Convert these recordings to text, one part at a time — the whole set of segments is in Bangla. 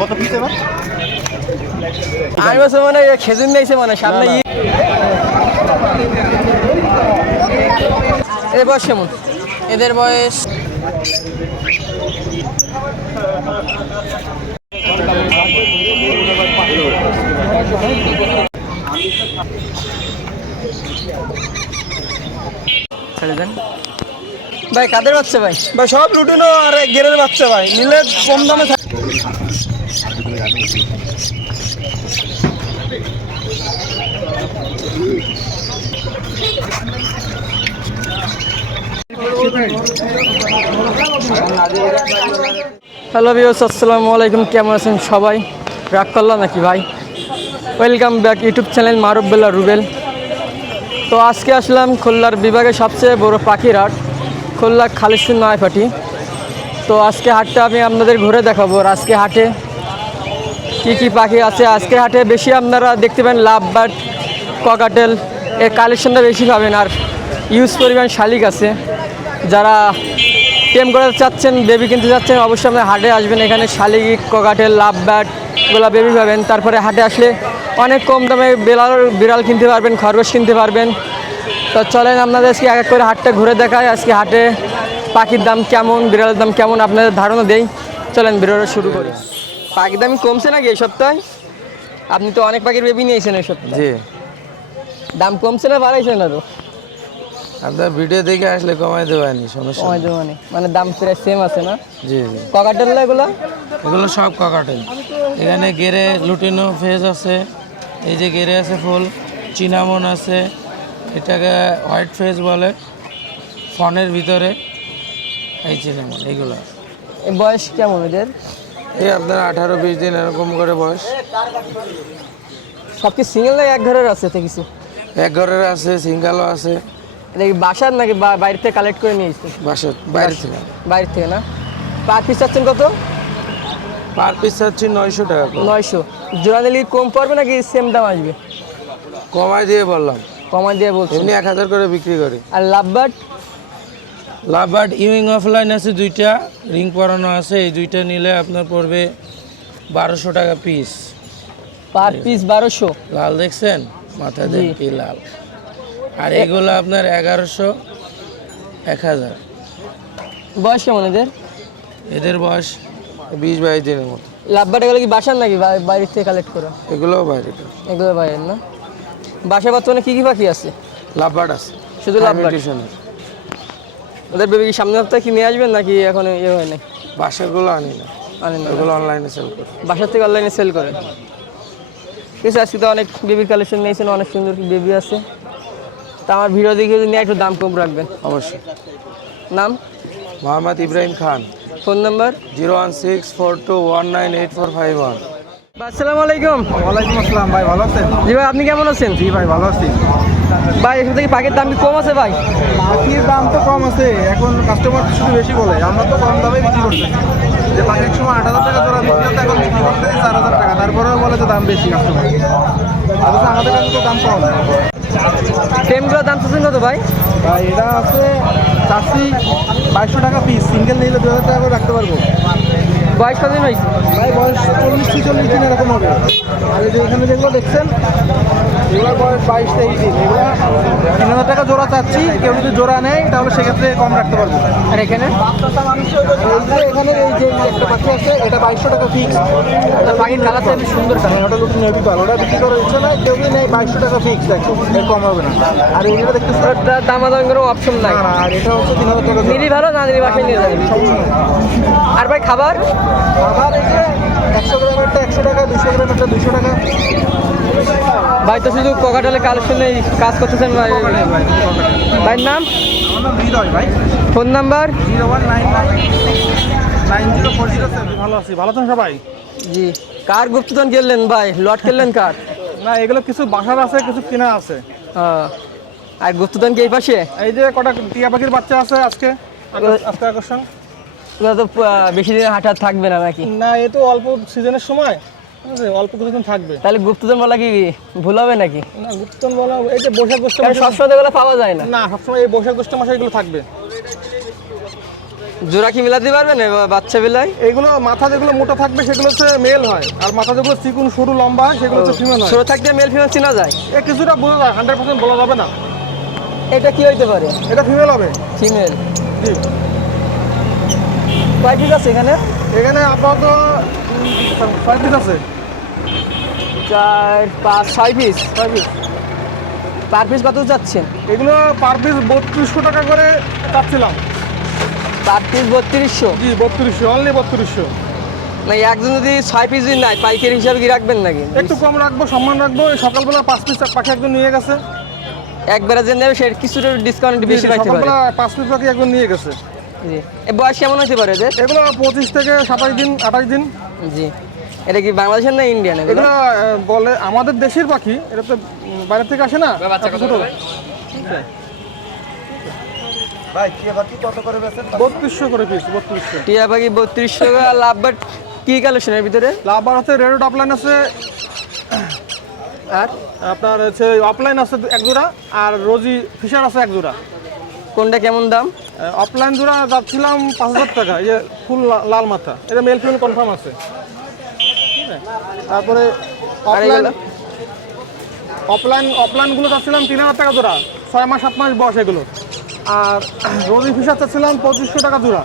কত পিস এবার? আর বছর মানে খেজুর নিয়েছে মানে সামনে এদের বয়স কেমন? এদের বয়স ভাই কাদের বাচ্চা ভাই? ভাই সব লুটিনো আর গেরের বাচ্চা ভাই, নিলে কম দামে থাকে। হ্যালো ভিউয়ার্স, আসসালামু আলাইকুম। কেমন আছেন সবাই? রাগ করলাম নাকি ভাই? ওয়েলকাম ব্যাক ইউটিউব চ্যানেল মারুফ বিল্লাহ রুবেল। তো আজকে আসলাম খুলনার বিভাগের সবচেয়ে বড় পাখির হাট, খুলনা খালিশপুর নয়পাটি। তো আজকে হাটটা আমি আপনাদের ঘুরে দেখাবো। আর আজকে হাটে কি কি পাখি আছে। আজকে হাটে বেশি আপনারা দেখতে পাবেন লাভ বার্ড, ককাটেল, এর কালেকশনটা বেশি পাবেন। আর ইউজ পরিমাণ শালিক আছে। যারা টেম করতে চাচ্ছেন, বেবি কিনতে চাচ্ছেন, অবশ্যই আপনার হাটে আসবেন। এখানে শালিক, ককাটেল, লাভ বার্ড এগুলো বেবি পাবেন। তারপরে হাটে আসলে অনেক কম দামে বিড়াল কিনতে পারবেন, খরগোশ কিনতে পারবেন। তো চলেন আপনাদের আজকে এক এক করে হাটটা ঘুরে দেখায়। আজকে হাটে পাখির দাম কেমন, বিড়ালের দাম কেমন আপনাদের ধারণা দেই। চলেন ভিডিওটা শুরু করি। পাখির দাম কমছে নাকি এই সপ্তাহে? আপনি তো অনেক পাখির বেবি নিয়েছেন এই সপ্তাহে। জি, দাম কমছে না বাড়াইছে না? তো আপনার ভিডিও দেখে আসলে কমাই দেবেনি, সমস্যা কমাই নেই। দেবো মানে দাম প্রায় সেম আছে না? জি জি, ককাটেল এগুলো? এগুলো সব কাকাটেল। এখানে গেরে লুটিনো ফেজ আছে, এই যে গেরে আছে ফুল, চিনামন আছে, এটাকে হোয়াইট ফেজ বলে, ফনের ভিতরে এই চিনামন। এইগুলো এই বয়স কেমন এদের? এই আপনার 18-20 দিন এরকম করে বয়স। সব কি সিঙ্গেল না এক ঘরের আছে? কিছু এক ঘরের আছে, সিঙ্গালও আছে। এটা কি বাসার নাকি বাইরে থেকে কালেক্ট করে নিয়ে এসেছে? বাসার বাইরে থেকে। বাইরে থেকে না? পার পিস চাচ্ছেন কত? পার পিস চাচ্ছি 900 টাকা করে। 900। জোড়া নিলে কম পড়বে নাকি সেম দাম আসবে? কমাই দিয়ে বললাম, কমাই দিয়ে বলছি। এমনি 1000 করে বিক্রি করি। আর লাভবার্ড? লাভবার্ড ইউইং অফলাইন আছে দুইটা, রিং পরানো আছে। এই দুইটা নিলে আপনার পড়বে 1200 টাকা পিস। Per piece 1200? লাল দেখছেন, মাথা দেন কি লাল। আর এগুলো আপনার 1100, 1000। বয়স কেমন এদের? এদের বয়স 20-22 দিনের মতো। লাভবার্ড এগুলো কি বাসার নাকি বাইরে থেকে কালেক্ট করা? এগুলোও বাইরে। এগুলো বাইরের না? বাসায় বর্তমানে কি কি পাখি আছে? লাভবার্ড আছে শুধু লাভবার্ড? ওদের বেবি কি সামনের সপ্তাহে কি নিয়ে আসবেন নাকি এখন ইয়ে হয় নাই? বাসাগুলো আনি না, আনেন না? এগুলো অনলাইনে সেল করি। বাসার থেকে অনলাইনে সেল করেন? ঠিক আছে। আজকে তো অনেক বেবির কালেকশন নিয়েছেন, অনেক সুন্দর বেবি আছে। তা আমার ভিডিও দেখে যদি নিয়ে একটু দাম কম রাখবেন। অবশ্যই। নাম? মোহাম্মদ ইব্রাহিম খান। Phone number? 01642198451। আসসালামু আলাইকুম। ওয়ালাইকুম আসসালাম ভাই, ভালো আছেন? জি ভাই, আপনি কেমন আছেন? জি ভাই, ভালো আছি। ভাই এখান থেকে পাখির দাম কি কম আছে ভাই? পাখির দাম তো কম আছে, এখন কাস্টমার শুধু বেশি বলে, আমরা তো কম দামে বিক্রি করতেছি। যে পাখি এক সময় 8000 টাকা জোড়া বিক্রি হতো, এখন বিক্রি করতেছি 4000 টাকা। তারপরেও বলে যে দাম বেশি কাস্টমার, অথচ আমাদের কাছে তো দাম কম। টেমগুলোর দাম চাচ্ছেন কত ভাই? ভাই এটা আছে চাচ্ছি 2200 টাকা পিস, সিঙ্গেল নিলে 2000 টাকা করে রাখতে পারবো। বয়স কতদিন হয়েছে? ভাই বয়স 40-46 দিন এরকম হবে। আর এই যে এখানে যেগুলো দেখছেন, এগুলোর বয়স 22-23 দিন। এগুলো 3000 টাকা জোড়া চাচ্ছি, কেউ যদি জোড়া নেয় তাহলে সেক্ষেত্রে কম রাখতে পারবো। আর এখানে এখানে এই যে একটা পাখি আছে, এটা 2200 টাকা ফিক্স। পাখির কালারটা বেশ সুন্দর কালার। ওটা লুটিনো নেভি পাল, ওটা বিক্রি করার ইচ্ছে না, কেউ যদি নেয় 2200 টাকা ফিক্স, একদম এর কম হবে না। আর এইগুলো দেখতেছি দামাদামি কোনো অপশন নাই? না, আর এটা হচ্ছে 3000 টাকা নিলি ভালো, না নিলি বাসায় নিয়ে যাবেন। আর ভাই খাবার? আবার এই যে 100 গ্রামেরটা 100 টাকা, 200 গ্রামেরটা 200 টাকা। ভাই তো শুধু ককাটেলের কালেকশনে কাজ করতেছেন ভাই? ভাইয়ের নাম? আমার নাম হৃদয় ভাই। Phone number? 01996904007। ভালো আছি, ভালো আছেন সবাই? জি। কার গুপ্তধন কিনলেন ভাই? লট কিনলেন কার? না, এগুলো কিছু বাসার আছে, কিছু কেনা আছে। আর গুপ্তধন কি এই পাশে? এই যে কটা টিয়া পাখির বাচ্চা আছে আজকে আকর্ষণ। ওগুলো তো বেশি দিন হাট থাকবে না নাকি? না, এ তো অল্প সিজনের সময়, অল্প কিছুদিন থাকবে। তাহলে গুপ্তধন বলা কি ভুল হবে নাকি? না, গুপ্তন বলা এই যে বৈশাখ জ্যৈষ্ঠ মাসে, সবসময় এগুলো পাওয়া যায় না। না সবসময় এই বৈশাখ জ্যৈষ্ঠ মাসে এগুলো থাকবে। জোড়া কি মিলাতে পারবেন বাচ্চা বেলায়? এইগুলো মাথা যেগুলো মোটা থাকবে সেগুলো হচ্ছে মেল হয়, আর মাথা যেগুলো চিকুন সরু লম্বা সেগুলো হচ্ছে ফিমেল হয়। ছোট থাকতে মেল ফিমেল চেনা যায়? কিছুটা বোঝা যায়, 100% বলা যাবে না। এটা কি হইতে পারে? এটা ফিমেল হবে। ফিমেল। জি। কয় পিস আছে এখানে? এখানে আপাতত 6 পিস আছে। 4 5 6 পিস। 6 পিস। পার পিস কত যাচ্ছেন? এগুলো পার পিস 3200 টাকা করে চাচ্ছিলাম। Per piece 3200? জি 3200, অনলি 3200। না একজন যদি 6 পিস যদি নাই পাইকারি হিসাবে কি রাখবেন নাকি? একটু কম রাখবো, সম্মান রাখবো। এই সকালবেলা 5 পিস পাখি একজন নিয়ে গেছে। একবারে যে নেবে সে কিছুটা ডিসকাউন্ট বেশি পাইতে পারে। সকালবেলা 5 পিস পাখি একজন নিয়ে গেছে। জি। এ বয়স কেমন হতে পারে এদের? এগুলো 25 থেকে 27 দিন 28 দিন। জি। এটা কি বাংলাদেশের না ইন্ডিয়ান এগুলো? এগুলো বলে আমাদের দেশের পাখি, এটা তো বাইরে থেকে আসে না। ছোট ভাই টিয়া পাখি কত করে বেচেন? 3200 করে পিস। 3200। টিয়া পাখি 3200 টাকা। লাভ বাট কি কালেকশনের ভিতরে? লাভবার আছে, রেড অফলাইন আছে, আর আপনার হচ্ছে অফলাইন আছে এক জোড়া, আর রোজি ফিশার আছে এক জোড়া। কোনটা কেমন দাম? অফলাইন জোড়া যাচ্ছিলাম 5000 টাকা। এই যে ফুল লাল মাথা, এটা মেল ফিমেল কনফার্ম আছে। ঠিক আছে। তারপরে আর এগুলো? অফলাইনগুলো চাচ্ছিলাম 3000 টাকা জোড়া, 6 মাস 7 মাস বয়স এগুলো। আর রোজি ফিশার চাচ্ছিলাম 2500 টাকা জোড়া।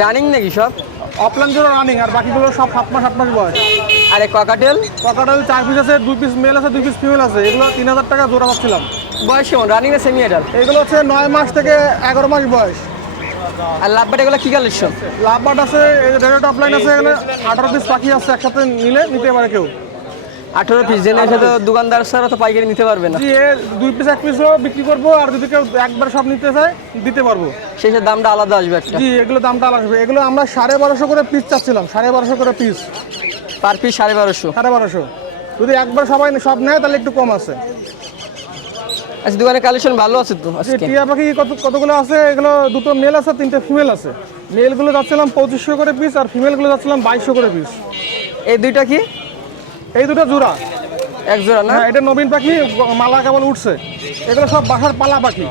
রানিং নাকি সব? অফলাইন জোড়া রানিং, আর বাকিগুলো সব 7 মাস 8 মাস বয়স। আরে ককাটেল? ককাটেল 4 পিস আছে, 2 পিস মেল আছে, 2 পিস ফিমেল আছে। এগুলো 3000 টাকা জোড়া পাচ্ছিলাম। বয়স কেমন? রানিং না সেমি অ্যাডাল্ট? এগুলো হচ্ছে 9 মাস থেকে 11 মাস বয়স। আর লাভ বাট এগুলো কি কালেকশন? লাভবার্ড আছে, এই যে রেড অফলাইন আছে, এখানে 18 পিস পাখি আছে। একসাথে নিতে পারে কেউ। 18 পিস। জেনে সাথে দোকানদার ছাড়া তো পাইকারি নিতে পারবে না। জি, 2 পিস 1 পিসও বিক্রি করবো, আর যদি কেউ একবার সব নিতে চায় দিতে পারবো। শেষের দামটা আলাদা আসবে একটা। আচ্ছা। জি, এগুলো দামটা আলাদা আসবে। এগুলো আমরা 1250 করে পিস চাচ্ছিলাম। 1250 করে পিস। Per piece 1250? 1250। যদি একবার সবাই সব নেয় তাহলে একটু কম আছে। আচ্ছা, দোকানে কালেকশন ভালো আছে তো যে আজকে? টিয়া পাখি কতগুলো আছে, এগুলো 2টো মেল আছে, 3টে ফিমেল আছে। মেলগুলো যাচ্ছিলাম 2500 করে পিস, আর ফিমেলগুলো যাচ্ছিলাম 2200 করে পিস। এই দুইটা কি? এই দুটো জোড়া। এক জোড়া না? হ্যাঁ, এটা নবীন পাখি, মালা কেবল উঠছে। এগুলো সব বাসার পালা পাখি।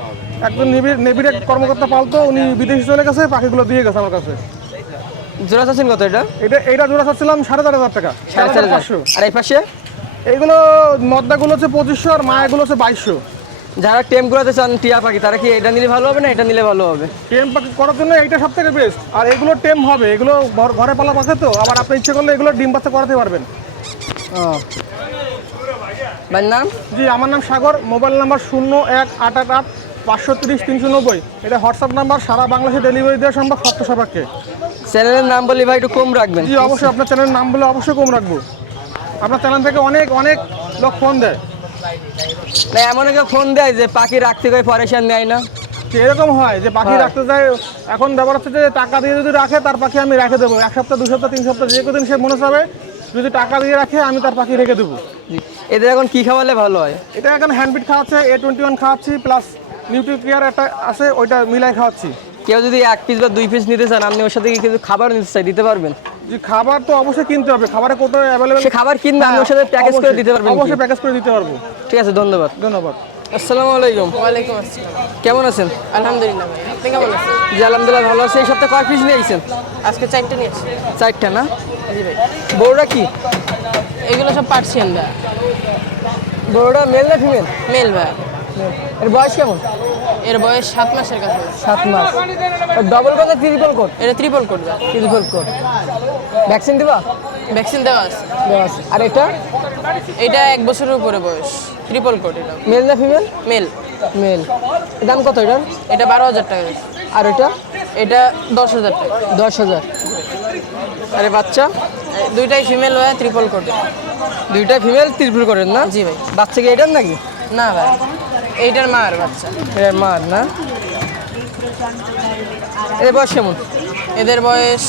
একজন নেভির এক কর্মকর্তা পালতো, উনি বিদেশে চলে গেছে, পাখিগুলো দিয়ে গেছে আমার কাছে। জোড়া চাচ্ছেন কত এটা? এইটা জোড়া চাচ্ছিলাম 4500 টাকা। 4500। আর এই পাশে? এইগুলো মদ্দাগুলো হচ্ছে 2500, আর মায়াগুলো হচ্ছে 2200। যারা টেম করাতে চান টিয়া পাখি তারা কি এটা নিলে ভালো হবে না এটা নিলে ভালো হবে? টেম পাখি করার জন্য এইটা সব থেকে বেস্ট। আর এগুলো টেম হবে, এগুলো ঘরে পালা পাখি তো, আবার আপনি ইচ্ছে করলে এগুলো ডিম বাচ্চা করাতে পারবেন। ও ভাই নাম? জি, আমার নাম সাগর। Mobile number 01888 530 390। এটা হোয়াটসঅ্যাপ নাম্বার। সারা বাংলাদেশে ডেলিভারি দেওয়া সম্ভব শর্ত সাপেক্ষে। চ্যানেলের নাম বলি ভাই একটু কম রাখবেন। জি অবশ্যই, আপনার চ্যানেলের নাম বলে অবশ্যই কম রাখবো। আপনার চ্যানেল থেকে অনেক অনেক লোক ফোন দেয়। না এমন কেউ ফোন দেয় যে পাখি রাখতে গিয়ে পরেশান নেয় না? তো এরকম হয় যে পাখি হয়। রাখতে যায়, এখন ব্যাপার হচ্ছে যে টাকা দিয়ে যদি রাখে তার পাখি আমি রেখে দেবো 1 সপ্তাহ 2 সপ্তাহ 3 সপ্তাহ, যে কদিন সে মনে চাবে যদি টাকা দিয়ে রাখে আমি তার পাখি রেখে দেবো। জি। এদের এখন কি খাওয়ালে ভালো হয়? এটা এখন হ্যান্ডবিট খাওয়াচ্ছে, A21 খাওয়াচ্ছি, প্লাস নিউট্রি কেয়ার একটা আছে, ওইটা মিলাই খাওয়াচ্ছি। কেউ যদি 1 পিস বা 2 পিস নিতে চান আপনি ওর সাথে কি কিছু খাবার নিতে চাই দিতে পারবেন? যে খাবার তো অবশ্যই কিনতে হবে, খাবারের কোটো অ্যাভেলেবেল। সে খাবার কিনবে আমি ওর সাথে প্যাকেজ করে দিতে পারবেন কি? অবশ্যই প্যাকেজ করে দিতে পারবো। ঠিক আছে, ধন্যবাদ। ধন্যবাদ। আসসালামু আলাইকুম। ওয়ালাইকুম আসসালাম। কেমন আছেন? আলহামদুলিল্লাহ ভাই, আপনি কেমন আছেন? জি আলহামদুলিল্লাহ ভালো আছি। এই সপ্তাহে কয় পিস নিয়ে আইছেন? আজকে 4টা নিয়েছি। 4টা না? জি ভাই, বড়টা কি? এগুলো সব পার্সিয়ান ভাই। বড়টা মেল না ফিমেল? মেল ভাই। এর বয়স কেমন? এর বয়স 7 মাসের কাছে। 7 মাস। ডবল কোট না ট্রিপল কোট? এটা ট্রিপল কোড ভাই। Triple coat. ভ্যাকসিন দিবা? ভ্যাকসিন দেওয়া আছে। দেওয়া আছে। আর এটা? এটা 1 বছরের উপরে বয়স। ট্রিপল কোড এটা। মেল না ফিমেল? মেল। মেল। এর দাম কত এটার? এটা 12,000 টাকা। আর এটা? এটা 10,000 টাকা। 10,000। আরে বাচ্চা? দুইটাই ফিমেল ভাই, ট্রিপল কোড। দুইটা ফিমেল ট্রিপল কোটের না? জি ভাই। বাচ্চা কি এটার নাকি? না ভাই, এইটার মার বাচ্চা। এর মার না? এর বয়স কেমন? এদের বয়স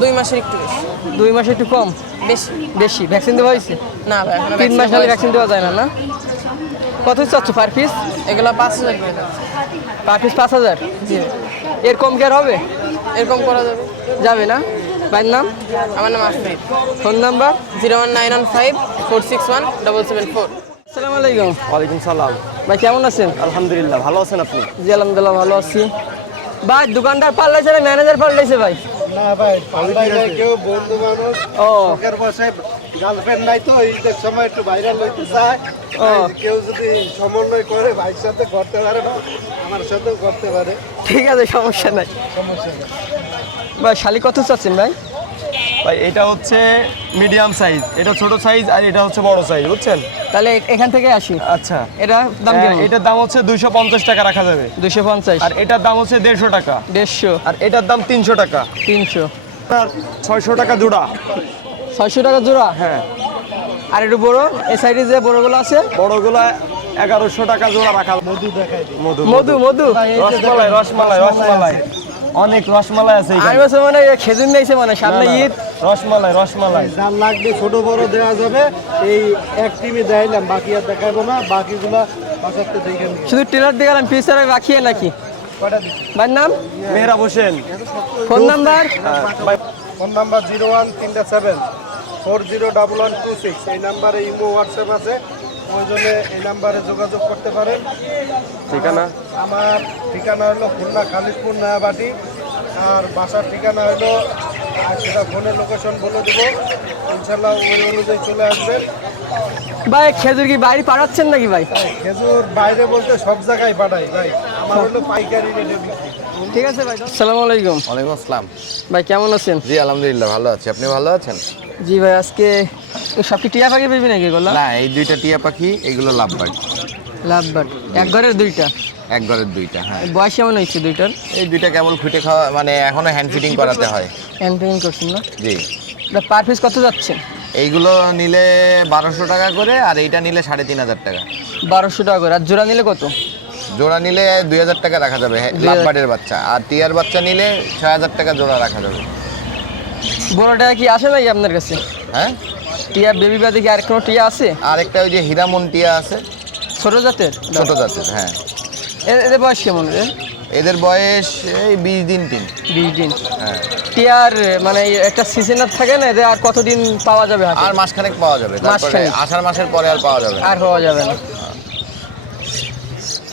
2 মাসের একটু বেশি। 2 মাসে একটু কম? বেশি। বেশি। ভ্যাকসিন দেওয়া হয়েছে? না ভাই, এখনো 3 মাস হলে ভ্যাকসিন দেওয়া যায় না না? কত চাচ্ছ পার পিস? এগুলো 5,000 করে দাম। Per piece 5,000? জি। এর কম কি আর হবে? এরকম করা যাবে? যাবে না? ভাইয়ের নাম? আমার নাম আফরিদ। Phone number? 01915 461 774। আসসালামু আলাইকুম। ওয়ালাইকুম সালাম। ভাই কেমন আছেন? আলহামদুলিল্লাহ, ভালো আছেন আপনি? জি আলহামদুলিল্লাহ ভালো আছি। ভাই দোকানদার পাল্টাইছে না ম্যানেজার পাল্টাইছে ভাই? না ভাই পাল্টাই যায় কেউ বন্ধু মানুষ ও শখের বসে গার্লফ্রেন্ড নাই তো ঈদের সময় একটু ভাইরাল হইতে চায় ও। কেউ যদি সমন্বয় করে ভাইয়ের সাথে করতে পারে না আমার সাথেও করতে পারে ঠিক আছে, সমস্যা নাই। ভাই শালি কত চাচ্ছেন ভাই? ভাই এটা হচ্ছে মিডিয়াম সাইজ, এটা ছোট সাইজ, আর এটা হচ্ছে বড় সাইজ, বুঝছেন? তাহলে এখান থেকে আসি। আচ্ছা, এটা দাম কেমন? এটার দাম হচ্ছে 250 টাকা রাখা যাবে। 250, আর এটার দাম হচ্ছে 150 টাকা, 150, আর এটার দাম 300 টাকা, 300, আর 600 টাকা জোড়া। 600 টাকা জোড়া। হ্যাঁ, আর একটু বড়, এই সাইডে যে বড়গুলো আছে বড়গুলা 1100 টাকা জোড়া রাখা। মধু দেখাই দিই, মধু মধু মধু রসমালাই, রসমালাই, রসমালাই, অনেক রসমালাই আছে আমি এখানে। বলছি মানে খেজুর নিয়েছে মানে সামনে ঈদ। রসমালাই, রসমালাই। যার লাগবে ছোট বড় দেওয়া যাবে এই এক টিমে দেখাইলাম বাকি আর দেখাবো না বাকিগুলা বাসাতে দেখে নিই শুধু টেলার দিয়ে গেলাম, পিসারে বাকিয়ে নাকি? কয়টা দিই ভাইয়ের নাম, Mehrab Hossain. Phone number? Phone number 0137 401126 এই নাম্বারে ইমো হোয়াটসঅ্যাপ আছে প্রয়োজনে এই নাম্বারে যোগাযোগ করতে পারেন। ঠিকানা? আমার ঠিকানা হলো খুলনা খালিদপুর নয়াবাটি আর বাসার ঠিকানা হলো আর সেটা ফোনের লোকেশন বলে দেবো ইনশাল্লাহ ওই অনুযায়ী চলে আসবেন। ভাই খেজুর কি বাইরে পাঠাচ্ছেন নাকি ভাই? খেজুর বাইরে বলতে সব জায়গায় পাঠাই ভাই আমার হলো পাইকারি রেটে বিক্রি। ঠিক আছে ভাই, আসসালামু আলাইকুম। ওয়ালাইকুম আসসালাম। ভাই কেমন আছেন? জি আলহামদুলিল্লাহ ভালো আছি, আপনি ভালো আছেন? জি ভাই, আজকে সব কি টিয়া পাখি পেবি নাকি এগুলো? না, এই দুইটা টিয়া পাখি, এগুলো লাভবার্ড, লাভবার্ড এক ঘরের দুইটা, এক ঘরের দুইটা। হ্যাঁ, বয়স কেমন হয়েছে দুইটার? এই দুইটা কেবল খুঁটে খাওয়া, মানে এখনো হ্যান্ড ফিটিং করাতে হয়। হ্যান্ড করছেন না? জি, পার পিস কত যাচ্ছে? এইগুলো নিলে 1200 টাকা করে, আর এইটা নিলে 3500 টাকা। 1200 টাকা করে। আর জোড়া নিলে কত? জোড়া নিলে 2000 টাকা রাখা যাবে লাভবার্ডের বাচ্চা, আর টিয়ার বাচ্চা নিলে 6000 টাকা জোড়া রাখা যাবে। বড়টা কি আসে নাকি আপনার কাছে? হ্যাঁ, টিয়া বেবি বাদে কি আর কোনো টিয়া আছে? আর একটা ওই যে হীরামন টিয়া আছে, ছোট জাতের? ছোট জাতের। হ্যাঁ, এদের বয়স কেমন? এদের বয়স এই 20 দিন 20 দিন। হ্যাঁ, টিয়ার মানে একটা সিজনার থাকে না, এদের আর কতদিন পাওয়া যাবে হাতে? আর মাসখানেক পাওয়া যাবে, তারপরে মাসখানেক? আষাঢ় মাসের পরে আর পাওয়া যাবে না। আর পাওয়া যাবে না।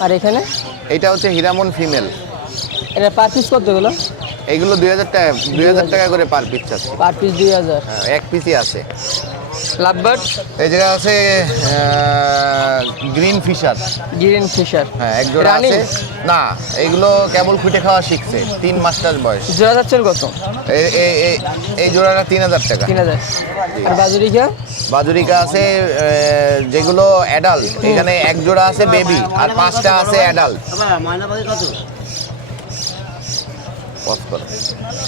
আর এখানে এইটা হচ্ছে হীরামন ফিমেল, এটা পার পিস কতগুলো? এইগুলো 2000 টাকা করে পার পিস আছে। Per piece 2000। হ্যাঁ, এক পিসই আছে। লাভবার্ড? এই জায়গায় আছে গ্রিন ফিশার। Green fisher? হ্যাঁ, এক জোড়া রানিং? আছে। না, এইগুলো কেবল খুঁটে খাওয়া শিখছে, 3 মাসটার বয়স। জোড়া যাচ্ছেন কত? এই জোড়াটা 3000 টাকা। 3000। আর বাজুরিকা? বাজুরিকা আছে যেগুলো অ্যাডাল্ট, এখানে এক জোড়া আছে বেবি, আর 5টা আছে অ্যাডাল্ট।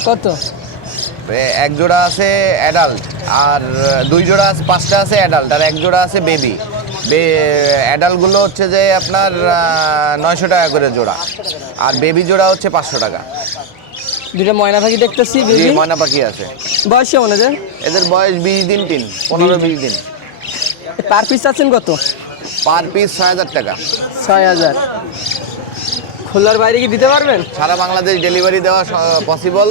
কত? এক জোড়া আছে অ্যাডাল্ট, আর 2 জোড়া আছে, 5টা আছে অ্যাডাল্ট, আর এক জোড়া আছে বেবি। অ্যাডাল্টগুলো হচ্ছে যে আপনার 900 টাকা করে জোড়া, আর বেবি জোড়া হচ্ছে 500 টাকা। দুটো ময়না পাখি দেখতেছি, জি, বেবি। ময়না পাখি আছে। বয়স কেমন এদের? এদের বয়স 20 দিন 15-20 দিন। পার পিস আছেন কত? পার পিস 6000 টাকা। 6000। খোলার বাইরে কি দিতে পারবেন? সারা বাংলাদেশ ডেলিভারি দেওয়া পসিবল,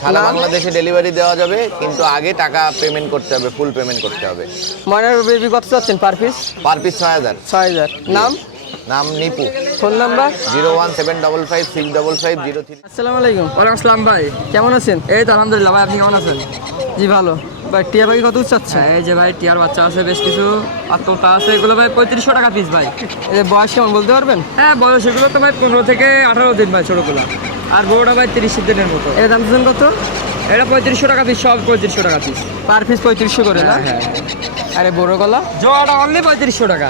সারা না। বাংলাদেশে ডেলিভারি দেওয়া যাবে, কিন্তু আগে টাকা পেমেন্ট করতে হবে, ফুল পেমেন্ট করতে হবে। ময়নার বেবি কত চাচ্ছেন পার পিস? Per piece 6000। 6000। নাম? নাম নিপু। Phone number? 01755 655 03। আসসালামু আলাইকুম। ওয়ালাইকুম আসসালাম ভাই। কেমন আছেন? এই তো আলহামদুলিল্লাহ ভাই, আপনি কেমন আছেন? জি ভালো। ভাই টিয়া পাখি কত চাচ্ছেন? এই যে ভাই টিয়ার বাচ্চা আছে বেশ কিছু, আর তোতা আছে, এগুলো ভাই 3500 টাকা পিস ভাই। এদের বয়স কেমন বলতে পারবেন? হ্যাঁ, বয়স এগুলো তো ভাই 15 থেকে 18 দিন ভাই ছোটোগুলো, আর বড়োটা ভাই 30 দিনের মতো। এর দাম দিচ্ছেন কত? এটা 3500 টাকা পিস, সব 3500 টাকা পিস। পার পিস 3500 করে না? হ্যাঁ। আরে বড় গলা? জোড়াটা অনলি 3500 টাকা।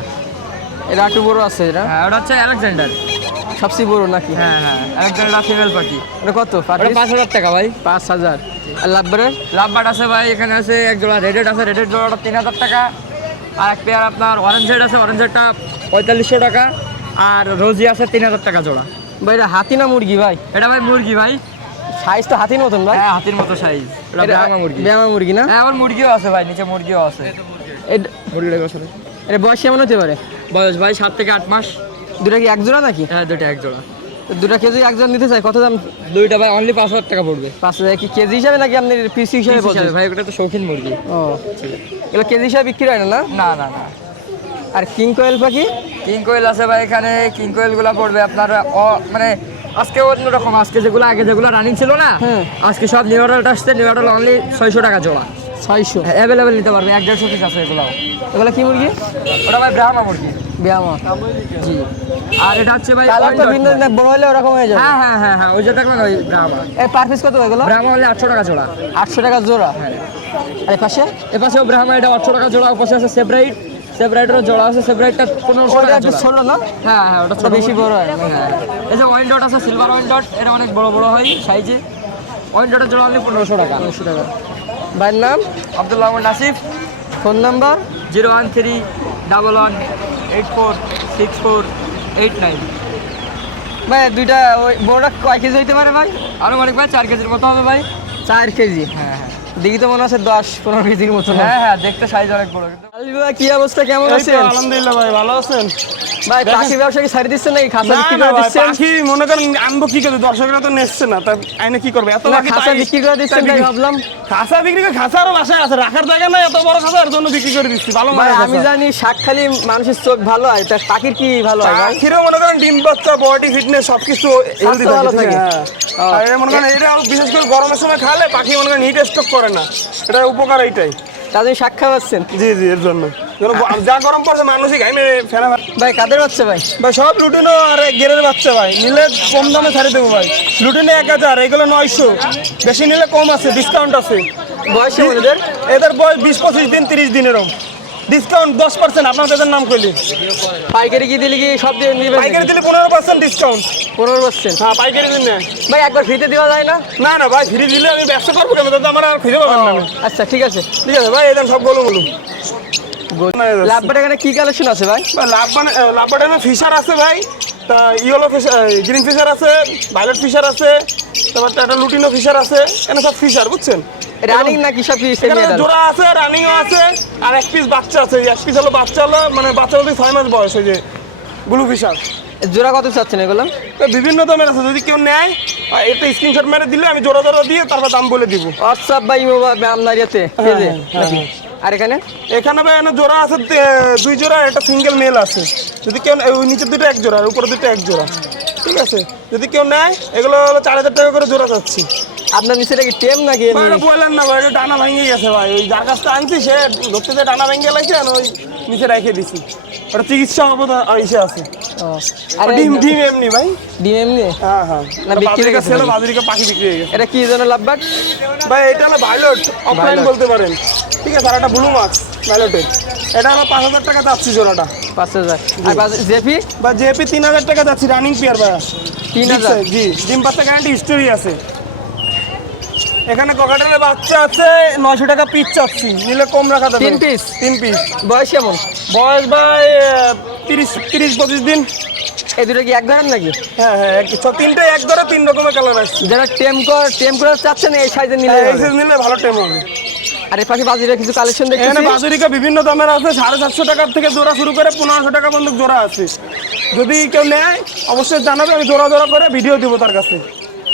এটা একটু বড় আছে এটা? হ্যাঁ, ওটা হচ্ছে আলেকজান্ডার। সবচেয়ে বড় নাকি? হ্যাঁ হ্যাঁ, আলেকজান্ডার ফিমেল পাখি। এটা কত? পার ওটা পিস 5000 টাকা ভাই। 5000। আর লাভবারের? লাভবার্ড আছে ভাই, এখানে আছে এক জোড়া রেডেড আছে, রেডেড জোড়াটা 3000 টাকা। আর এক পেয়ার আপনার অরেঞ্জ হেড আছে, অরেঞ্জ হেডটা 4500 টাকা। আর রোজি আছে 3000 টাকা জোড়া। ভাই এটা হাতি না মুরগি ভাই? এটা ভাই মুরগি ভাই। সাইজ তো হাতির মতন ভাই। হ্যাঁ, হাতির মতো সাইজ। এটা ব্রাহ্মা মুরগি। ব্রাহ্মা মুরগি না? হ্যাঁ, আবার মুরগিও আছে ভাই, নিচে মুরগিও আছে। মুরগিটা বসালে এটা বয়স কেমন হতে পারে? বয়স ভাই 7 থেকে 8 মাস। দুটা কি এক জোড়া নাকি? হ্যাঁ, দুটো এক জোড়া। তো দুটা কেজি একজন নিতে চাই, কত দাম? দুইটা ভাই অনলি 5000 টাকা পড়বে। 5000 কি কেজি হিসাবে নাকি আপনি পিস হিসাবে বলছেন? ভাই ওটা তো শৌখিন মুরগি। ও, এগুলো কেজি হিসাবে বিক্রি হয় না? না না না। আর কিং কোয়েল পাখি? কিং কোয়েল আছে ভাই, এখানে কিং কোয়েলগুলো পড়বে আপনার মানে আজকে অন্যরকম, আজকে যেগুলো রানিং ছিল না, আজকে সব নিউ অ্যাডাল্ট আসছে। নিউ অ্যাডাল্ট অনলি 600 টাকা জোড়া। 600 অ্যাভেলেবেল নিতে পারবে, 1-150 পিস আছে এগুলো। এগুলো কি মুরগি? ওটা ভাই ব্রাহ্মা মুরগি। ব্রাহ্মা। জি। আর এটা হচ্ছে ভাই কালারটা ভিন্ন, না বড় হলে ওরকম হয়ে যাবে। হ্যাঁ ওই যে দেখলেন ওই ব্রাহ্মা। এই পার পিস কত এগুলো? ব্রাহ্মা হলে 800 টাকা জোড়া। 800 টাকা জোড়া। আর এই পাশে? এপাশেও ব্রাহ্মা, এটা 800 টাকা জোড়া। ওপাশে আছে সেব্রাইট, সেব্রাইটেরও জোড়া আছে। সেব্রাইটটা 1500 ওটা টাকা একটু জোড়া। ছোট না? হ্যাঁ ওটা ওটা বেশি বড় হয়। হ্যাঁ। এই যে ওয়াইন ডট আছে, সিলভার ওয়াইন ডট, এটা অনেক বড় বড় হয় সাইজে। ওয়াইন ডটের জোড়া হলে 1500 টাকা। 1500 টাকা। ভাইয়ের নাম? আব্দুল্লাহ মোহাম্মদ নাসিফ। Phone number? 01311646489। ভাই দুইটা ওই বড়টা কয় কেজি হইতে পারে ভাই? আনুমানিক ভাই 4 কেজির মতো হবে ভাই। 4 কেজি। দেখি তো মনে হচ্ছে 10-15 কেজির মতো। হ্যাঁ দেখতে সাইজ অনেক বড়। আলবি ভাই কি অবস্থা, কেমন আছেন? আলহামদুলিল্লাহ ভাই, ভালো আছেন? ভাই পাখি ব্যবসা কি ছাড়ি দিচ্ছেন নাকি? খাঁচা না বিক্রি না করে ভাই, দিচ্ছেন? পাখি মনে করেন আনবো কি করে, দর্শকরা তো নেচ্ছে না, তা আইনে কি করবে? এত না, পাখি খাঁচা তাই- বিক্রি করে দিচ্ছেন তাই ভাবলাম। খাঁচা বিক্রি করে, খাঁচা আরো বাসায় আছে, রাখার জায়গা নাই, এত বড় খাঁচার জন্য বিক্রি করে দিচ্ছি। ভালো ভাই মানে আমি জানি শাকখালি মানুষের চোখ ভালো হয়, তা পাখির কি ভালো হয় ভাই? পাখিরও মনে করেন ডিম বাচ্চা, বডি ফিটনেস সবকিছু হেলদি স্বাস্থ্য ভালো থাকে। থাকে। হ্যাঁ। আর এটা মনে করেন এটা বিশেষ করে গরমের সময় খালে পাখি মনে করেন হিট স্ট্রোক করে না, এটা উপকার এইটাই। তাদের শাক খাওয়াচ্ছেন? জি এর জন্য যা গরম পড়ছে মানুষই ঘামে ফেলে। ভাই কাদের বাচ্চা ভাই? ভাই সব লুটিনো আর গেরের বাচ্চা ভাই, নিলে কম দামে ছাড়ে দেবো ভাই। লুটিনে 1000, এগুলো 900, বেশি নিলে কম আছে, ডিসকাউন্ট আছে। বয়স কেমন এদের? এদের বয়স 20-25 দিন, 30 দিনেরও ডিসকাউন্ট 10%। আপনাদের নাম কইলি পাইকারি কি দিলে কি সব দিয়ে নিবেন? পাইকারি দিলে 15% ডিসকাউন্ট। 15%? হ্যাঁ পাইকারি দিন না। ভাই একবার ফ্রিতে দেওয়া যায় না? না না ভাই, ফ্রি দিলে আমি ব্যবসা করবো কেন? তো আমার আর খুঁজে পাবেন না আমি। আচ্ছা ঠিক আছে। ঠিক আছে ভাই, এদের সব গোলু লাভবাট এখানে কি কালেকশন আছে ভাই? লাভবাটে ফিশার আছে ভাই, তা ইয়েলো ফিশার, গ্রিন ফিশার আছে, ভায়োলেট ফিশার আছে, তারপর একটা লুটিনো ফিশার আছে। এখানে সব ফিশার বুঝছেন, রানিং নাকি সব কি সেমি এখানে অ্যাডাল্ট? জোড়া আছে, রানিংও আছে, আর এক পিস বাচ্চা আছে। এক পিস হলো বাচ্চা, হলো মানে বাচ্চা হলো 6 মাস বয়স। ওই যে ব্লু ফিশার, জোড়া কত চাচ্ছেন এগুলো? বিভিন্ন দামের আছে। যদি কেউ নেয় একটা স্ক্রিনশট মেরে দিলে আমি জোড়া দিয়ে তারপর দাম বলে দিব। হোয়াটসঅ্যাপ বা ইমো বা আমনারিয়াতে পেজে নাকি? আর এখানে এখানে ভাই এখানে জোড়া আছে 2 জোড়া, একটা সিঙ্গেল মেল আছে। যদি কেউ ওই নিচের দুটো 1 জোড়া, আর উপরে দুটো 1 জোড়া। ঠিক আছে, যদি কেউ নেয় এগুলো হলো 4000 টাকা করে জোড়া চাচ্ছি। আপনার নিচেটা কি টেম নাকি এমনি? ভাই বলেন না ভাই, ডানা ভেঙে গেছে ভাই। ওই যার কাছ থেকে আনছি সে ধরতে যে ডানা ভেঙে লাগছে, আর ওই নিচে রেখে দিছি। ওটা চিকিৎসা অবদান ইসে আছে। ও, আর ডিম এমনি ভাই। ডিম এমনি? হ্যাঁ হ্যাঁ, না বিক্রি বাজারে গেছে ছিল, নাকি? বাজারে পাখি বিক্রি হয়ে গেছে। এটা কি জন্য লাভবাট? ভাই এটা হলো ভায়োলেট, অফলাইন বলতে পারেন। ঠিক আছে, আর একটা ব্লু মার্কস ভায়োলেটের, এটা হলো 5000 টাকা যাচ্ছি জোড়াটা। 5000? আর জেপি? বা জেপি 3000 টাকা যাচ্ছি, রানিং পেয়ার ভাই। 3000? জি, ডিম বাচ্চা গ্যারান্টি হিস্টোরি আছে। এখানে ককাটেলের বাচ্চা আছে, 900 টাকা পিস চাচ্ছি, নিলে কম রাখা যাবে। 3 পিস? 3 পিস। বয়স কেমন? বয়স ভাই 30-25 দিন। এই দুটো কি এক ধরনের নাকি? হ্যাঁ তিনটে এক ধরে 3 রকমের কালার আছে। যারা টেম করে চাচ্ছেন এই সাইজে নিলে এই size নিলে ভালো টেম হবে। আর এই পাশে বাজিরে কিছু কালেকশন এখানে দেখতেছি। বাজুরিকা বিভিন্ন দামের আছে, 750 টাকার থেকে জোড়া শুরু করে 1500 টাকা পর্যন্ত জোড়া আছে। যদি কেউ নেয় অবশ্যই জানাবে, আমি জোড়া করে ভিডিও দিব তার কাছে।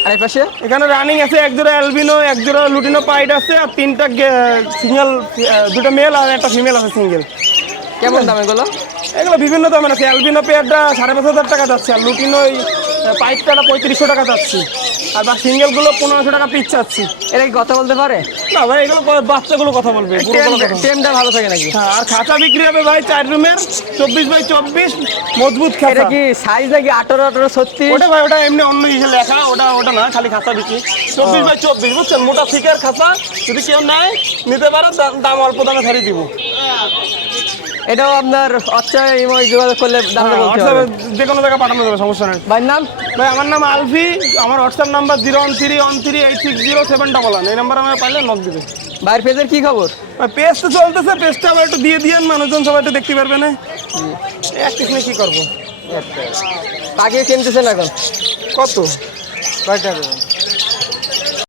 আর এই পাশে এখানে রানিং আছে 1 জোড়া অ্যালবিনো, 1 জোড়া লুটিনো পাইট আছে, আর 3টা সিঙ্গেল, 2টা মেল আর একটা ফিমেল আছে সিঙ্গেল। কেমন দাম এগুলো? এগুলো বিভিন্ন দামের আছে। অ্যালবিনো পেয়ারটা 5500 টাকা যাচ্ছে, আর লুটিনো পাইপটা 3500 টাকা যাচ্ছে, আর বা সিঙ্গেলগুলো 1500 টাকা পিস চাচ্ছি। এটা কি কথা বলতে পারে? না ভাই, এগুলো বাচ্চাগুলো কথা বলবে, বুড়োগুলো কথা বলবে। টেমটা ভালো থাকে নাকি? হ্যাঁ, আর খাঁচা বিক্রি হবে ভাই 4 রুমের, 24x24 মজবুত খাঁচা। এটা কি সাইজ নাকি 18-36? ওটা ভাই, ওটা এমনি অন্য ইসে লেখা, ওটা না, খালি খাঁচা বিক্রি 24x24 বুঝছেন, মোটা থিকের খাঁচা। যদি কেউ নেয় নিতে পারে, দাম অল্প দামে ছাড়িয়ে দিব। এটাও আপনার হোয়াটসঅ্যাপে ইমো যোগাযোগ করলে দামটা বলতে হবে। যে কোনো জায়গায় পাঠানো যাবে, সমস্যা নেই। ভাইয়ের নাম? ভাই আমার নাম আলফি, আমার হোয়াটসঅ্যাপ নাম্বার 01313860711। এই নাম্বার আমার পাইলে নক দিবে। ভাইয়ের পেজের কি খবর? পেজ তো চলতেছে, পেজটা আবার একটু দিয়ে দিয়েন, মানুষজন সবাই একটু দেখতে পারবে না। এক পিস নিয়ে কি করবো? পাখি কিনতেছেন এখন কত? কয়টা দেবেন?